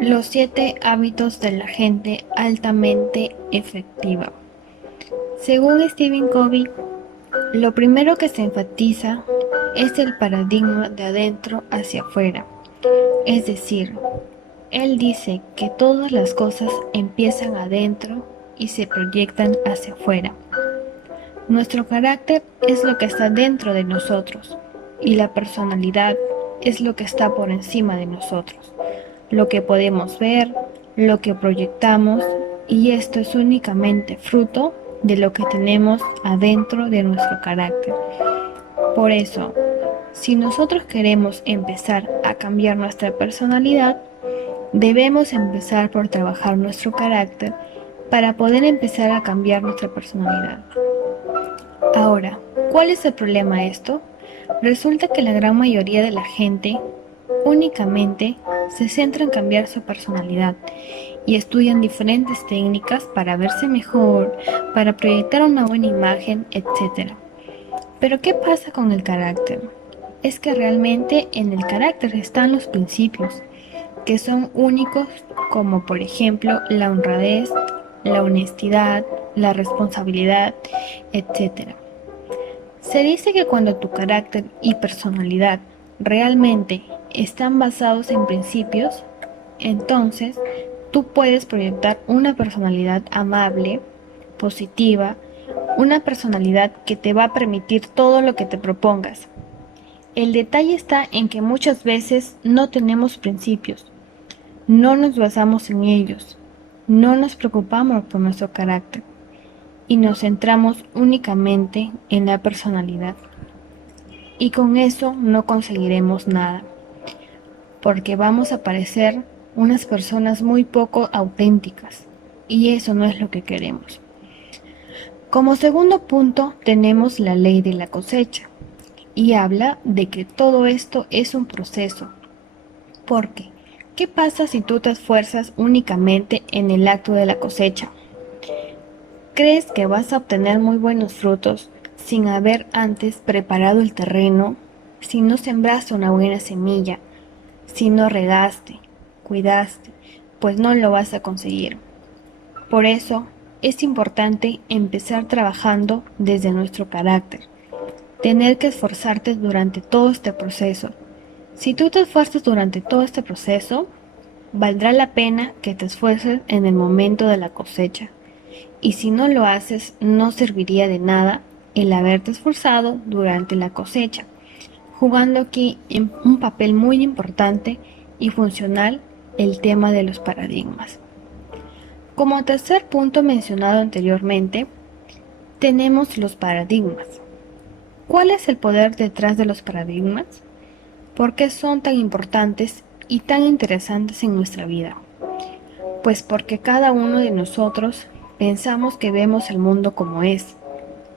Los 7 hábitos de la gente altamente efectiva. Según Stephen Covey, lo primero que se enfatiza es el paradigma de adentro hacia afuera. Es decir, él dice que todas las cosas empiezan adentro y se proyectan hacia afuera. Nuestro carácter es lo que está dentro de nosotros y la personalidad es lo que está por encima de nosotros, lo que podemos ver, lo que proyectamos, y esto es únicamente fruto de lo que tenemos adentro de nuestro carácter. Por eso, si nosotros queremos empezar a cambiar nuestra personalidad, debemos empezar por trabajar nuestro carácter para poder empezar a cambiar nuestra personalidad. Ahora, ¿cuál es el problema de esto? Resulta que la gran mayoría de la gente únicamente se centra en cambiar su personalidad y estudian diferentes técnicas para verse mejor, para proyectar una buena imagen, etc. Pero ¿qué pasa con el carácter? Es que realmente en el carácter están los principios, que son únicos, como por ejemplo la honradez, la honestidad, la responsabilidad, etc. Se dice que cuando tu carácter y personalidad realmente están basados en principios, entonces tú puedes proyectar una personalidad amable, positiva, una personalidad que te va a permitir todo lo que te propongas. El detalle está en que muchas veces no tenemos principios, no nos basamos en ellos, no nos preocupamos por nuestro carácter y nos centramos únicamente en la personalidad. Y con eso no conseguiremos nada, porque vamos a parecer unas personas muy poco auténticas, y eso no es lo que queremos. Como segundo punto tenemos la ley de la cosecha, y habla de que todo esto es un proceso, porque ¿qué pasa si tú te esfuerzas únicamente en el acto de la cosecha? ¿Crees que vas a obtener muy buenos frutos sin haber antes preparado el terreno, si no sembraste una buena semilla, si no regaste, cuidaste? Pues no lo vas a conseguir. Por eso es importante empezar trabajando desde nuestro carácter, tener que esforzarte durante todo este proceso. Si tú te esfuerzas durante todo este proceso, valdrá la pena que te esfuerces en el momento de la cosecha. Y si no lo haces, no serviría de nada el haberte esforzado durante la cosecha, jugando aquí un papel muy importante y funcional el tema de los paradigmas. Como tercer punto mencionado anteriormente, tenemos los paradigmas. ¿Cuál es el poder detrás de los paradigmas? ¿Por qué son tan importantes y tan interesantes en nuestra vida? Pues porque cada uno de nosotros pensamos que vemos el mundo como es,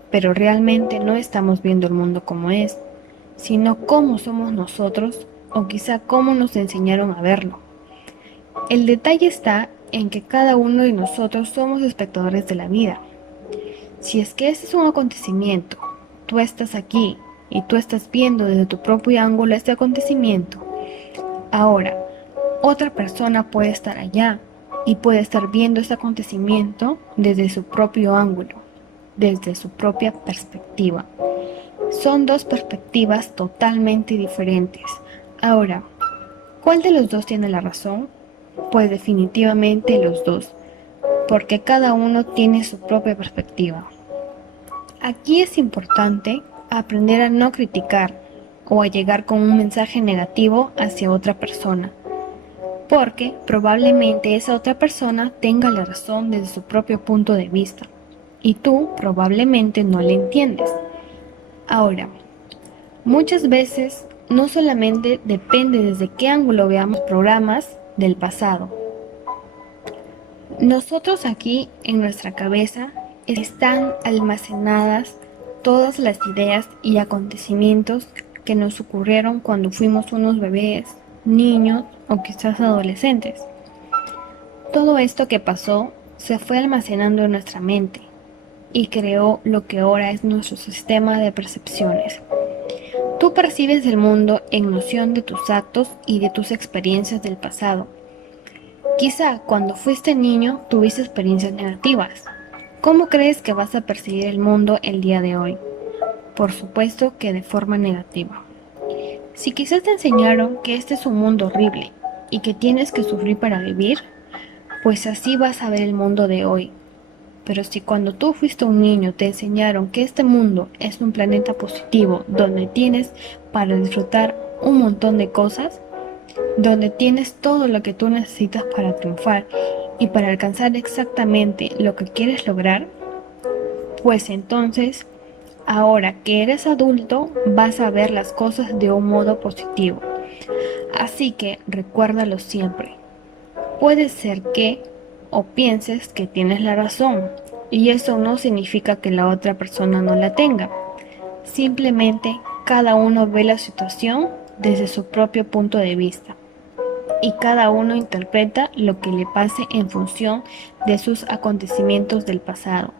pero realmente no estamos viendo el mundo como es, sino cómo somos nosotros o quizá cómo nos enseñaron a verlo. El detalle está en que cada uno de nosotros somos espectadores de la vida. Si es que ese es un acontecimiento, tú estás aquí y tú estás viendo desde tu propio ángulo este acontecimiento. Ahora, otra persona puede estar allá y puede estar viendo este acontecimiento desde su propio ángulo, desde su propia perspectiva. Son dos perspectivas totalmente diferentes. Ahora, ¿cuál de los dos tiene la razón? Pues definitivamente los dos, porque cada uno tiene su propia perspectiva. Aquí es importante aprender a no criticar o a llegar con un mensaje negativo hacia otra persona, porque probablemente esa otra persona tenga la razón desde su propio punto de vista y tú probablemente no le entiendes. Ahora, muchas veces no solamente depende desde qué ángulo veamos programas del pasado. Nosotros aquí en nuestra cabeza están almacenadas todas las ideas y acontecimientos que nos ocurrieron cuando fuimos unos bebés, niños o quizás adolescentes. Todo esto que pasó se fue almacenando en nuestra mente y creó lo que ahora es nuestro sistema de percepciones. Tú percibes el mundo en noción de tus actos y de tus experiencias del pasado. Quizá cuando fuiste niño tuviste experiencias negativas. ¿Cómo crees que vas a percibir el mundo el día de hoy? Por supuesto que de forma negativa. Si quizás te enseñaron que este es un mundo horrible y que tienes que sufrir para vivir, pues así vas a ver el mundo de hoy. Pero si cuando tú fuiste un niño te enseñaron que este mundo es un planeta positivo donde tienes para disfrutar un montón de cosas, donde tienes todo lo que tú necesitas para triunfar y para alcanzar exactamente lo que quieres lograr, pues entonces, ahora que eres adulto, vas a ver las cosas de un modo positivo. Así que recuérdalo siempre. Puede ser que o pienses que tienes la razón, y eso no significa que la otra persona no la tenga. Simplemente cada uno ve la situación desde su propio punto de vista y cada uno interpreta lo que le pase en función de sus acontecimientos del pasado.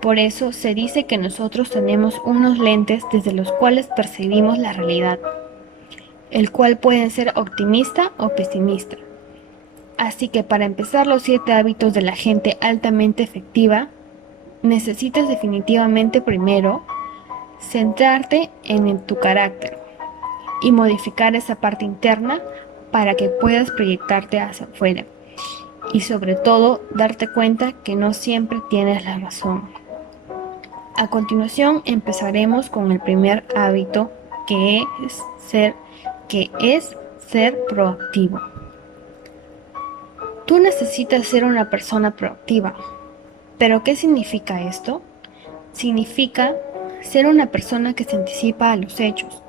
Por eso se dice que nosotros tenemos unos lentes desde los cuales percibimos la realidad, el cual puede ser optimista o pesimista. Así que para empezar los 7 hábitos de la gente altamente efectiva, necesitas definitivamente primero centrarte en tu carácter y modificar esa parte interna para que puedas proyectarte hacia afuera. Y sobre todo, darte cuenta que no siempre tienes la razón. A continuación empezaremos con el primer hábito que es ser proactivo. Tú necesitas ser una persona proactiva. ¿Pero qué significa esto? Significa ser una persona que se anticipa a los hechos,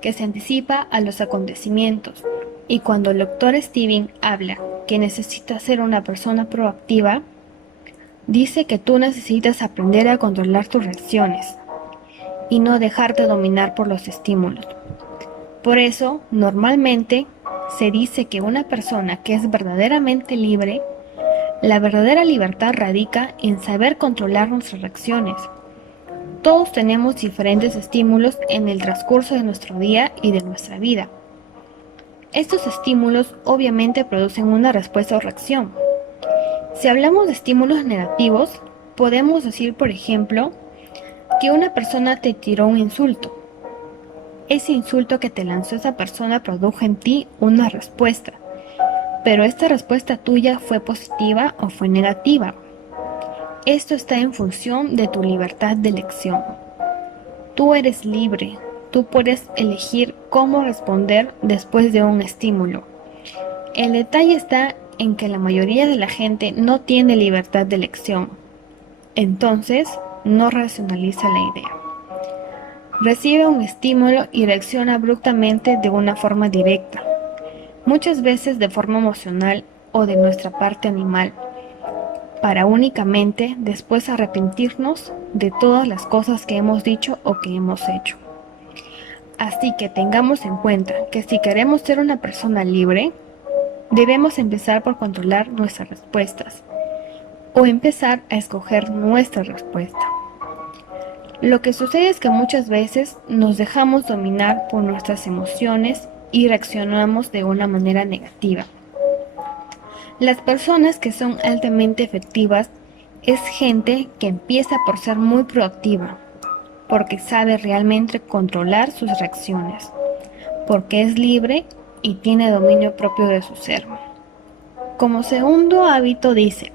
que se anticipa a los acontecimientos. Y cuando el doctor Steven habla que necesitas ser una persona proactiva, dice que tú necesitas aprender a controlar tus reacciones y no dejarte dominar por los estímulos. Por eso, normalmente se dice que una persona que es verdaderamente libre, la verdadera libertad radica en saber controlar nuestras reacciones. Todos tenemos diferentes estímulos en el transcurso de nuestro día y de nuestra vida. Estos estímulos obviamente producen una respuesta o reacción. Si hablamos de estímulos negativos, podemos decir, por ejemplo, que una persona te tiró un insulto. Ese insulto que te lanzó esa persona produjo en ti una respuesta, pero esta respuesta tuya fue positiva o fue negativa. Esto está en función de tu libertad de elección. Tú eres libre, tú puedes elegir cómo responder después de un estímulo. El detalle está en que la mayoría de la gente no tiene libertad de elección. Entonces, no racionaliza la idea. Recibe un estímulo y reacciona abruptamente de una forma directa, muchas veces de forma emocional o de nuestra parte animal, para únicamente después arrepentirnos de todas las cosas que hemos dicho o que hemos hecho. Así que tengamos en cuenta que si queremos ser una persona libre, debemos empezar por controlar nuestras respuestas o empezar a escoger nuestra respuesta. Lo que sucede es que muchas veces nos dejamos dominar por nuestras emociones y reaccionamos de una manera negativa. Las personas que son altamente efectivas es gente que empieza por ser muy proactiva, porque sabe realmente controlar sus reacciones, porque es libre y tiene dominio propio de su ser. Como segundo hábito dice,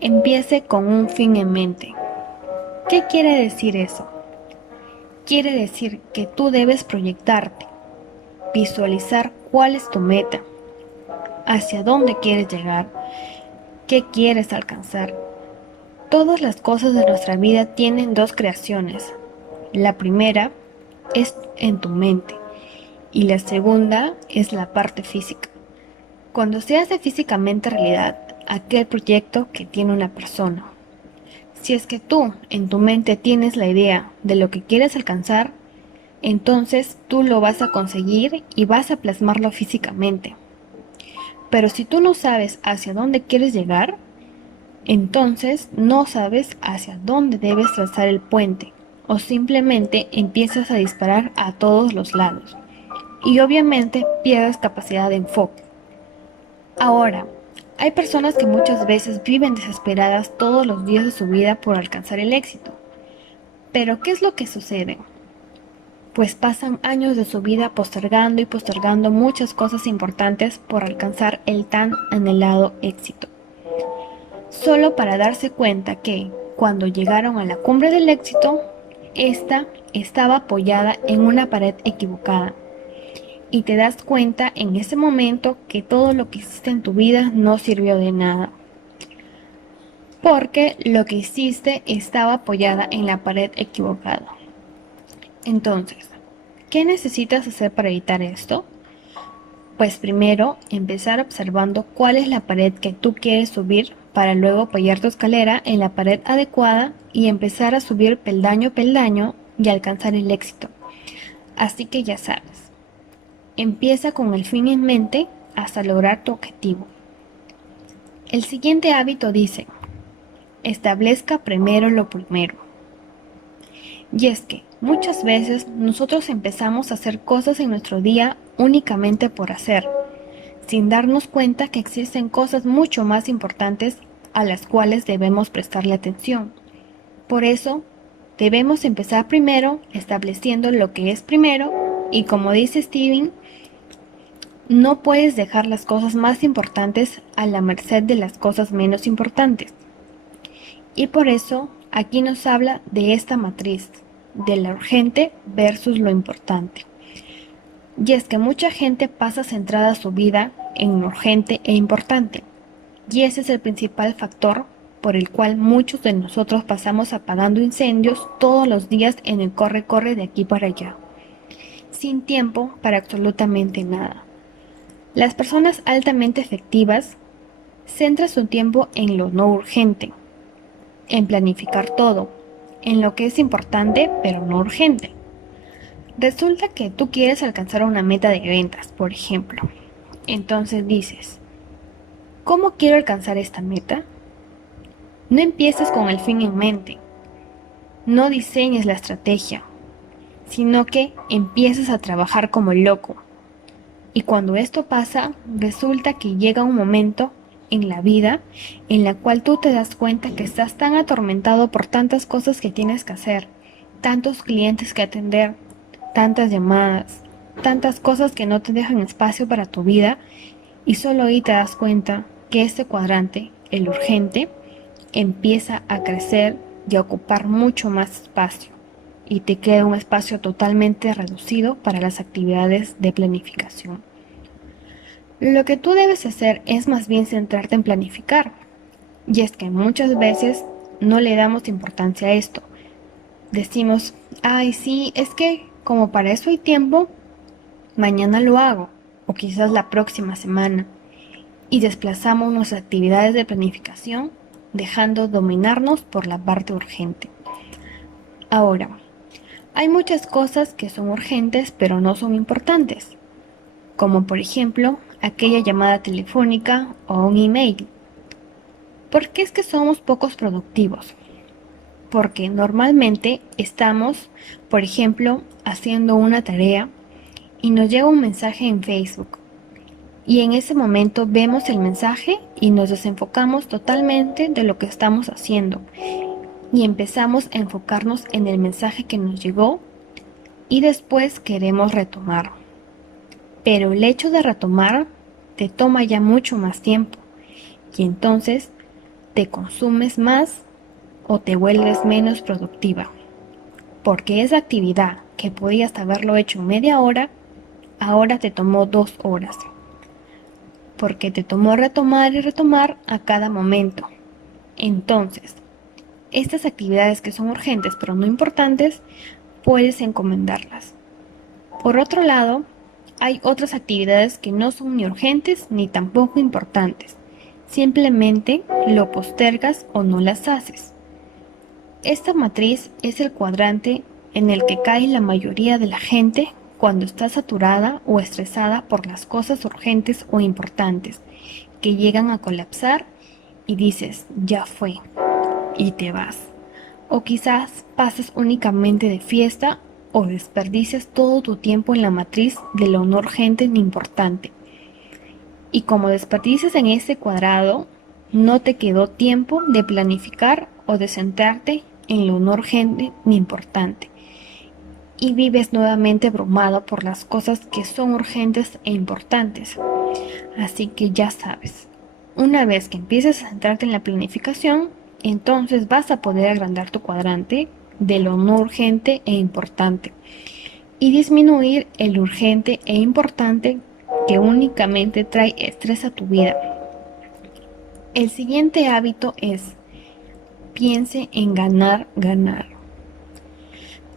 empiece con un fin en mente. ¿Qué quiere decir eso? Quiere decir que tú debes proyectarte, visualizar cuál es tu meta, hacia dónde quieres llegar, qué quieres alcanzar. Todas las cosas de nuestra vida tienen 2 creaciones. La primera es en tu mente y la segunda es la parte física. Cuando se hace físicamente realidad aquel proyecto que tiene una persona. Si es que tú en tu mente tienes la idea de lo que quieres alcanzar, entonces tú lo vas a conseguir y vas a plasmarlo físicamente. Pero si tú no sabes hacia dónde quieres llegar, entonces no sabes hacia dónde debes trazar el puente o simplemente empiezas a disparar a todos los lados y obviamente pierdes capacidad de enfoque. Ahora, hay personas que muchas veces viven desesperadas todos los días de su vida por alcanzar el éxito. Pero ¿qué es lo que sucede? Pues pasan años de su vida postergando y postergando muchas cosas importantes por alcanzar el tan anhelado éxito, solo para darse cuenta que, cuando llegaron a la cumbre del éxito, esta estaba apoyada en una pared equivocada. Y te das cuenta en ese momento que todo lo que hiciste en tu vida no sirvió de nada, porque lo que hiciste estaba apoyada en la pared equivocada. Entonces, ¿qué necesitas hacer para evitar esto? Pues primero, empezar observando cuál es la pared que tú quieres subir para luego apoyar tu escalera en la pared adecuada y empezar a subir peldaño a peldaño y alcanzar el éxito. Así que ya sabes, empieza con el fin en mente hasta lograr tu objetivo. El siguiente hábito dice, establezca primero lo primero. Y es que muchas veces nosotros empezamos a hacer cosas en nuestro día únicamente por hacer, sin darnos cuenta que existen cosas mucho más importantes a las cuales debemos prestarle atención. Por eso, debemos empezar primero estableciendo lo que es primero y, como dice Steven, no puedes dejar las cosas más importantes a la merced de las cosas menos importantes. Y por eso aquí nos habla de esta matriz, de lo urgente versus lo importante. Y es que mucha gente pasa centrada su vida en lo urgente e importante, y ese es el principal factor por el cual muchos de nosotros pasamos apagando incendios todos los días en el corre-corre de aquí para allá, sin tiempo para absolutamente nada. Las personas altamente efectivas centran su tiempo en lo no urgente, en planificar todo, en lo que es importante pero no urgente. Resulta que tú quieres alcanzar una meta de ventas, por ejemplo. Entonces dices, ¿cómo quiero alcanzar esta meta? No empieces con el fin en mente, no diseñes la estrategia, sino que empieces a trabajar como loco. Y cuando esto pasa, resulta que llega un momento en la vida en la cual tú te das cuenta que estás tan atormentado por tantas cosas que tienes que hacer, tantos clientes que atender, tantas llamadas, tantas cosas que no te dejan espacio para tu vida, y solo ahí te das cuenta que este cuadrante, el urgente, empieza a crecer y a ocupar mucho más espacio, y te queda un espacio totalmente reducido para las actividades de planificación. Lo que tú debes hacer es más bien centrarte en planificar, y es que muchas veces no le damos importancia a esto. Decimos, ay sí, es que como para eso hay tiempo, mañana lo hago, o quizás la próxima semana, y desplazamos nuestras actividades de planificación, dejando dominarnos por la parte urgente. Ahora, hay muchas cosas que son urgentes pero no son importantes, como por ejemplo aquella llamada telefónica o un email. ¿Por qué es que somos pocos productivos? Porque normalmente estamos, por ejemplo, haciendo una tarea y nos llega un mensaje en Facebook. Y en ese momento vemos el mensaje y nos desenfocamos totalmente de lo que estamos haciendo. Y empezamos a enfocarnos en el mensaje que nos llegó y después queremos retomar. Pero el hecho de retomar te toma ya mucho más tiempo y entonces te consumes más o te vuelves menos productiva. Porque esa actividad que podías haberlo hecho en media hora, ahora te tomó 2 horas. Porque te tomó retomar y retomar a cada momento. Entonces, estas actividades que son urgentes pero no importantes, puedes encomendarlas. Por otro lado, hay otras actividades que no son ni urgentes ni tampoco importantes. Simplemente lo postergas o no las haces. Esta matriz es el cuadrante en el que cae la mayoría de la gente cuando está saturada o estresada por las cosas urgentes o importantes, que llegan a colapsar y dices, ya fue, y te vas. O quizás pasas únicamente de fiesta o desperdicias todo tu tiempo en la matriz de lo no urgente ni importante. Y como desperdicias en ese cuadrado, no te quedó tiempo de planificar o de centrarte en lo no urgente ni importante. Y vives nuevamente abrumado por las cosas que son urgentes e importantes. Así que ya sabes, una vez que empieces a centrarte en la planificación, entonces vas a poder agrandar tu cuadrante de lo no urgente e importante y disminuir el urgente e importante que únicamente trae estrés a tu vida. El siguiente hábito es: piense en ganar, ganar.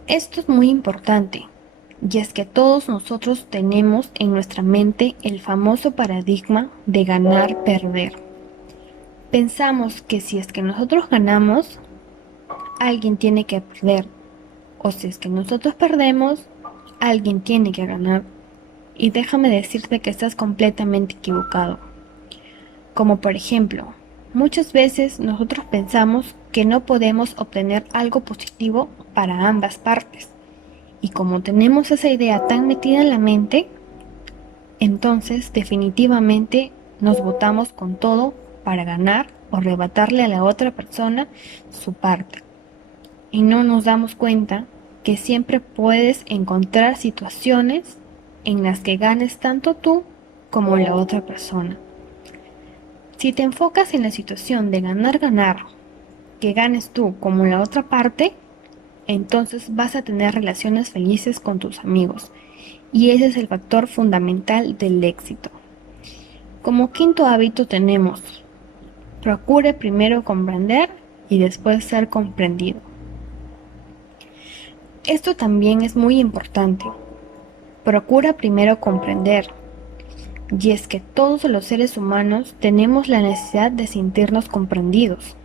Esto es muy importante, y es que todos nosotros tenemos en nuestra mente el famoso paradigma de ganar, perder. Pensamos que si es que nosotros ganamos, alguien tiene que perder, o si es que nosotros perdemos, alguien tiene que ganar. Y déjame decirte que estás completamente equivocado. Como por ejemplo, muchas veces nosotros pensamos que no podemos obtener algo positivo para ambas partes. Y como tenemos esa idea tan metida en la mente, entonces definitivamente nos botamos con todo para ganar o arrebatarle a la otra persona su parte. Y no nos damos cuenta que siempre puedes encontrar situaciones en las que ganes tanto tú como la otra persona. Si te enfocas en la situación de ganar, ganar, que ganes tú como la otra parte, entonces vas a tener relaciones felices con tus amigos. Y ese es el factor fundamental del éxito. Como quinto hábito tenemos: procure primero comprender y después ser comprendido. Esto también es muy importante. Procura primero comprender. Y es que todos los seres humanos tenemos la necesidad de sentirnos comprendidos,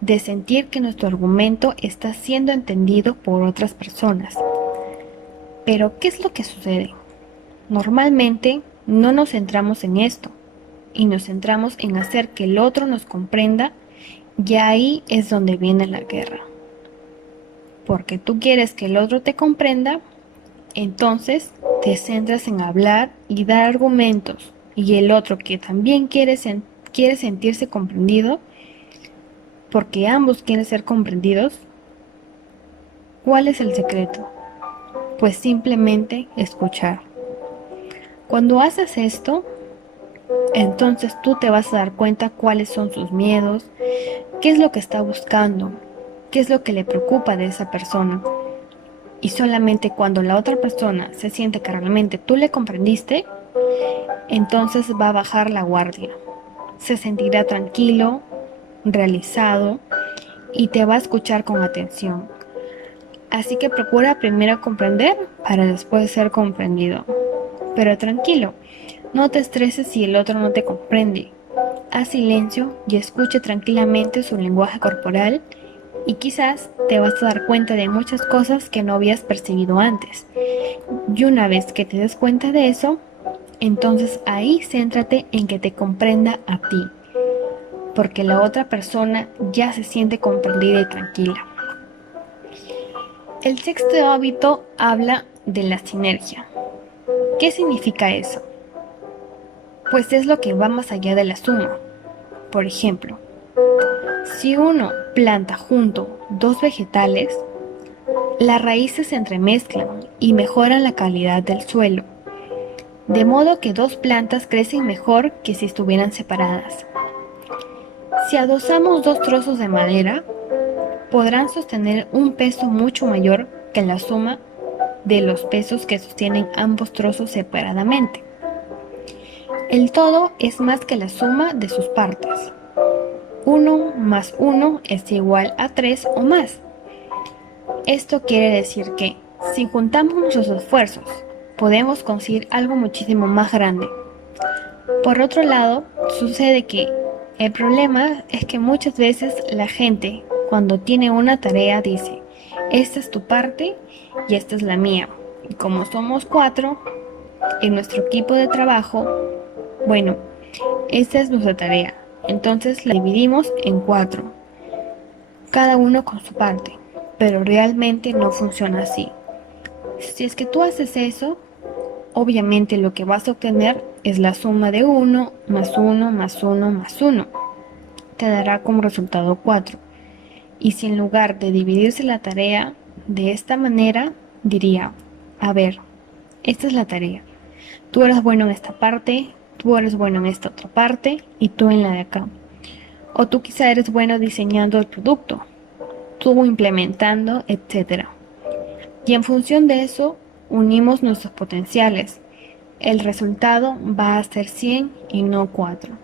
de sentir que nuestro argumento está siendo entendido por otras personas. Pero, ¿qué es lo que sucede? Normalmente no nos centramos en esto y nos centramos en hacer que el otro nos comprenda, y ahí es donde viene la guerra. Porque tú quieres que el otro te comprenda, entonces te centras en hablar y dar argumentos, y el otro que también quiere sentirse comprendido, porque ambos quieren ser comprendidos. ¿Cuál es el secreto? Pues simplemente escuchar. Cuando haces esto, entonces tú te vas a dar cuenta cuáles son sus miedos, qué es lo que está buscando, qué es lo que le preocupa de esa persona. Y solamente cuando la otra persona se siente que realmente tú le comprendiste, entonces va a bajar la guardia. Se sentirá tranquilo, realizado y te va a escuchar con atención. Así que procura primero comprender para después ser comprendido. Pero tranquilo, no te estreses si el otro no te comprende. Haz silencio y escuche tranquilamente su lenguaje corporal, y quizás te vas a dar cuenta de muchas cosas que no habías percibido antes. Y una vez que te des cuenta de eso, entonces ahí céntrate en que te comprenda a ti, porque la otra persona ya se siente comprendida y tranquila. El sexto hábito habla de la sinergia. ¿Qué significa eso? Pues es lo que va más allá de la suma. Por ejemplo, si uno planta junto dos vegetales, las raíces se entremezclan y mejoran la calidad del suelo, de modo que dos plantas crecen mejor que si estuvieran separadas. Si adosamos dos trozos de madera, podrán sostener un peso mucho mayor que la suma de los pesos que sostienen ambos trozos separadamente. El todo es más que la suma de sus partes. 1 más 1 es igual a 3 o más. Esto quiere decir que, si juntamos nuestros esfuerzos, podemos conseguir algo muchísimo más grande. Por otro lado, sucede que el problema es que muchas veces la gente, cuando tiene una tarea, dice: esta es tu parte y esta es la mía. Y como somos 4 en nuestro equipo de trabajo, bueno, esta es nuestra tarea. Entonces la dividimos en 4, cada uno con su parte. Pero realmente no funciona así. Si es que tú haces eso, obviamente lo que vas a obtener es la suma de 1 más 1 más 1 más 1. Te dará como resultado 4. Y si en lugar de dividirse la tarea de esta manera, diría, a ver, esta es la tarea. Tú eres bueno en esta parte, tú eres bueno en esta otra parte y tú en la de acá. O tú quizá eres bueno diseñando el producto, tú implementando, etc. Y en función de eso, unimos nuestros potenciales. El resultado va a ser 100 y no 4.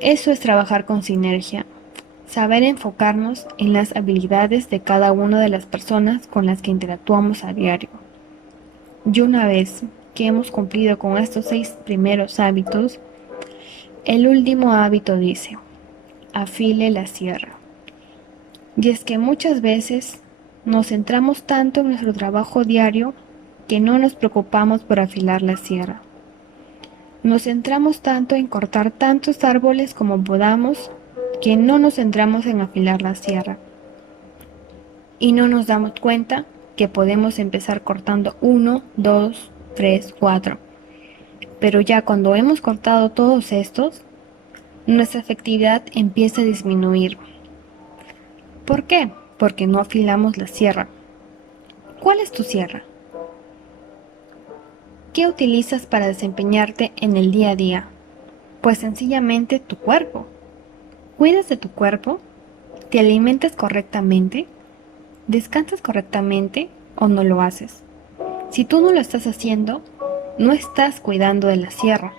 Eso es trabajar con sinergia. Saber enfocarnos en las habilidades de cada una de las personas con las que interactuamos a diario. Y una vez que hemos cumplido con estos 6 primeros hábitos, el último hábito dice, afile la sierra. Y es que muchas veces nos centramos tanto en nuestro trabajo diario que no nos preocupamos por afilar la sierra. Nos centramos tanto en cortar tantos árboles como podamos que no nos centramos en afilar la sierra. Y no nos damos cuenta que podemos empezar cortando 1, 2, 3, 4. Pero ya cuando hemos cortado todos estos, nuestra efectividad empieza a disminuir. ¿Por qué? Porque no afilamos la sierra. ¿Cuál es tu sierra? ¿Qué utilizas para desempeñarte en el día a día? Pues sencillamente tu cuerpo. ¿Cuidas de tu cuerpo? ¿Te alimentas correctamente? ¿Descansas correctamente o no lo haces? Si tú no lo estás haciendo, no estás cuidando de la sierra.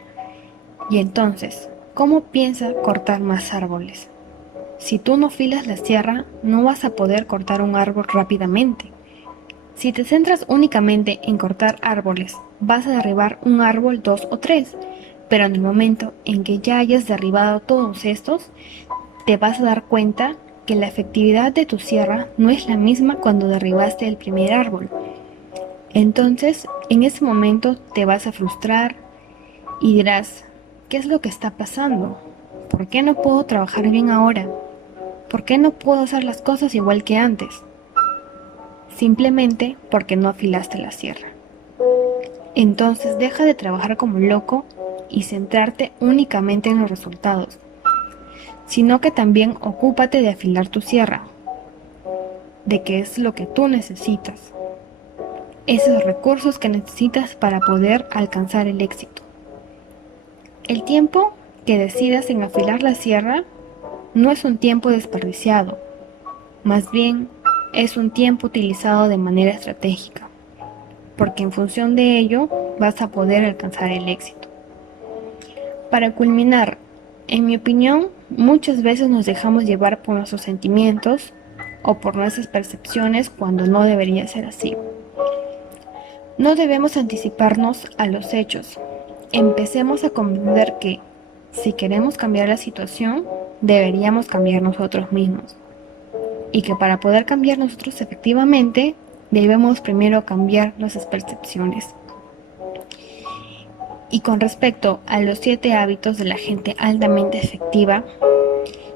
Y entonces, ¿cómo piensas cortar más árboles? Si tú no afilas la sierra, no vas a poder cortar un árbol rápidamente. Si te centras únicamente en cortar árboles, vas a derribar un árbol, 2 o 3, pero en el momento en que ya hayas derribado todos estos, te vas a dar cuenta que la efectividad de tu sierra no es la misma cuando derribaste el primer árbol. Entonces, en ese momento te vas a frustrar y dirás, ¿qué es lo que está pasando? ¿Por qué no puedo trabajar bien ahora? ¿Por qué no puedo hacer las cosas igual que antes? Simplemente porque no afilaste la sierra. Entonces deja de trabajar como loco y centrarte únicamente en los resultados, sino que también ocúpate de afilar tu sierra, de qué es lo que tú necesitas, esos recursos que necesitas para poder alcanzar el éxito. El tiempo que decidas en afilar la sierra no es un tiempo desperdiciado, más bien es un tiempo utilizado de manera estratégica, porque en función de ello vas a poder alcanzar el éxito. Para culminar, en mi opinión, muchas veces nos dejamos llevar por nuestros sentimientos o por nuestras percepciones cuando no debería ser así. No debemos anticiparnos a los hechos. Empecemos a comprender que, si queremos cambiar la situación, deberíamos cambiar nosotros mismos. Y que para poder cambiar nosotros efectivamente, debemos primero cambiar nuestras percepciones. Y con respecto a los 7 hábitos de la gente altamente efectiva,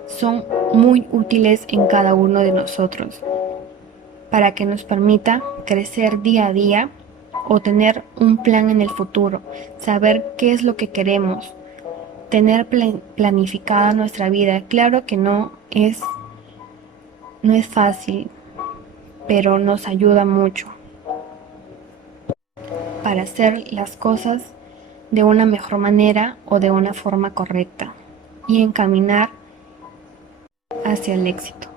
son muy útiles en cada uno de nosotros, para que nos permita crecer día a día o tener un plan en el futuro, saber qué es lo que queremos, tener planificada nuestra vida. Claro que no es fácil, pero nos ayuda mucho para hacer las cosas de una mejor manera o de una forma correcta y encaminar hacia el éxito.